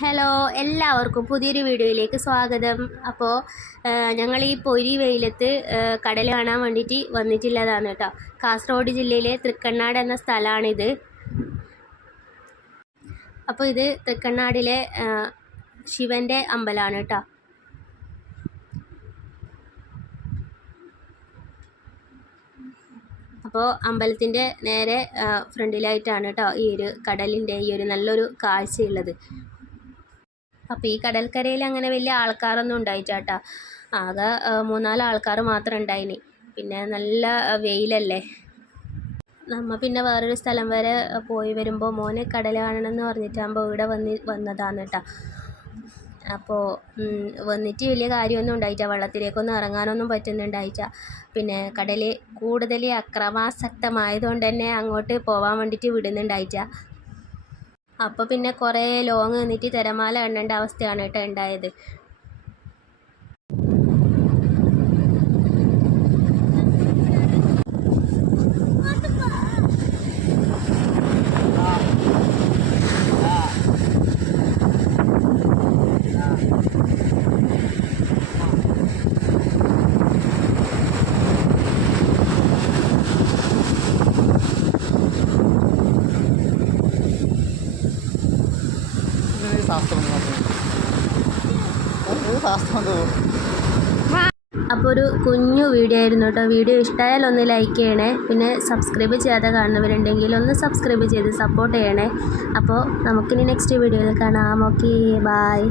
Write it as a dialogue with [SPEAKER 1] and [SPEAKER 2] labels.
[SPEAKER 1] Hello എല്ലാവർക്കും പുതിയൊരു വീഡിയോയിലേക്ക് സ്വാഗതം. അപ്പോൾ ഞങ്ങൾ ഈ പൊരി വെയിലത്ത് കടൽ കാണാൻ വേണ്ടിയിട്ട് വന്നിട്ടുള്ളതാണ് കേട്ടോ. കാസർഗോഡ് ജില്ലയിലെ തൃക്കണ്ണാട് എന്ന സ്ഥലമാണിത് അപ്പോൾ ഇത് തൃക്കണ്ണാടിലെ ശിവന്റെ അമ്പലമാണ് കേട്ടോ. അപ്പോൾ അമ്പലത്തിന്റെ നേരെ ഫ്രണ്ടിലായിട്ടാണ് കേട്ടോ ഈ ഒരു കടലിന്റെ ഈ ഒരു നല്ലൊരു കാഴ്ചയുള്ളത്. അപ്പോൾ ഈ കടൽക്കരയിൽ അങ്ങനെ വലിയ ആൾക്കാരൊന്നും ഉണ്ടായിട്ടാട്ടാ. ആകെ മൂന്നാൽ ആൾക്കാർ മാത്രം ഉണ്ടായിനി. പിന്നെ നല്ല വെയിലല്ലേ. നമ്മ പിന്നെ വേറൊരു സ്ഥലം വരെ പോയി വരുമ്പോൾ മോനെ കടൽ കാണണം എന്ന് പറഞ്ഞിട്ടാകുമ്പോൾ ഇവിടെ വന്ന് വന്നതാണ് കേട്ടോ അപ്പോൾ വന്നിട്ട് വലിയ കാര്യമൊന്നും ഉണ്ടായിട്ട. വെള്ളത്തിലേക്കൊന്നും ഇറങ്ങാനൊന്നും പറ്റുന്നുണ്ടായിട്ട. പിന്നെ കടൽ കൂടുതൽ അക്രമാസക്തമായതുകൊണ്ട് തന്നെ അങ്ങോട്ട് പോകാൻ വേണ്ടിയിട്ട് വിടുന്നുണ്ടായിട്ട. അപ്പോൾ പിന്നെ കുറേ ലോങ് നിന്നിട്ട് തിരമാല എണ്ണേണ്ട അവസ്ഥയാണ് കേട്ടോ ഉണ്ടായത്
[SPEAKER 2] ശാസ്ത്രം ശാസ്ത്രം
[SPEAKER 1] അപ്പോൾ ഒരു കുഞ്ഞു വീഡിയോ ആയിരുന്നു കേട്ടോ. വീഡിയോ ഇഷ്ടമായാൽ ഒന്ന് ലൈക്ക് ചെയ്യണേ. പിന്നെ സബ്സ്ക്രൈബ് ചെയ്യാതെ കാണുന്നവരുണ്ടെങ്കിൽ ഒന്ന് സബ്സ്ക്രൈബ് ചെയ്ത് സപ്പോർട്ട് ചെയ്യണേ. അപ്പോൾ നമുക്കിനി നെക്സ്റ്റ് വീഡിയോയിൽ കാണാം. Okay bye